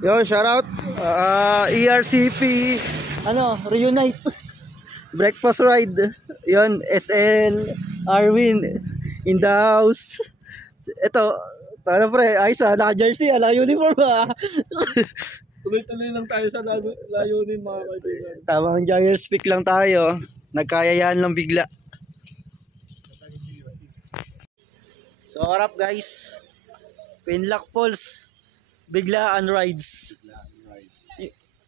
Yo, shout out. ERCP. Ano, reunite. Breakfast ride. Yon, SL, Arwin, in the house. Ito, tara pre, ayos naka-jersey, uniform Tuloy-tuloy lang tayo sa layunin mga kaibigan. Tamang gyro speak lang tayo. Nagkayayaan lang bigla. So, harap guys. Pinlock Falls. Biglaan rides.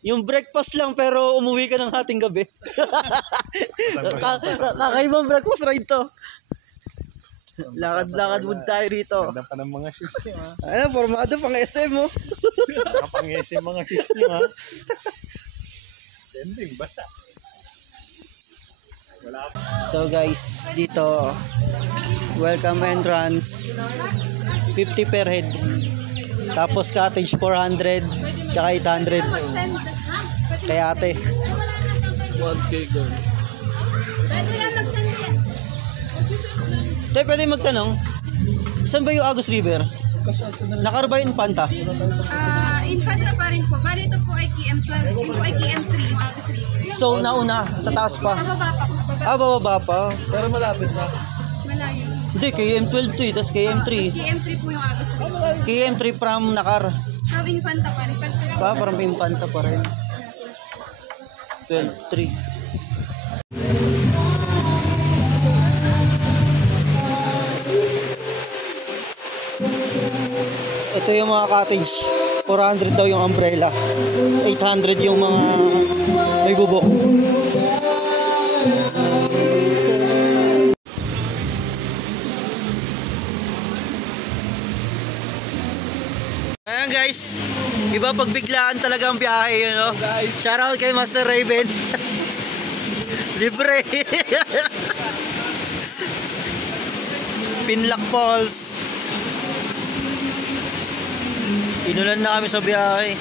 Yung breakfast lang pero umuwi ka ng hating gabi. Kakaibang breakfast ride to. Lakad-lakad wood tayo rito. Ganda pa ng mga shoes niyo ha. Ano, formado pang SM mo. Kapang SM mga shoes niyo ha. Dending, basa. So guys, dito welcome entrance 50 per head. Tapos cottage 400 tsaka 800 kay ate. 1K girl. Pwede magtanong, saan ba yung Agus River? Nakar ba yung Infanta? Infanta pa rin po. Bali ito po ay KM12, ito ay KM3 yung Agus River. So nauna, sa taas pa? Pababa pa po. Bababa pa. Pero malapit na. Malayo. Hindi, KM12 to eh, tapos KM3. KM3 po yung Agus River. KM3 from Nakar. From Infanta pa rin. Parang Infanta pa rin. 12-3. Ito yung mga cottage. 400 daw yung umbrella. 800 yung mga may bubok. Ayan guys, iba pagbiglaan talaga ang biyahe, you know? Shout out kay Master Raven. Libre. Pinlock Falls. Inulan na kami sa biyahe.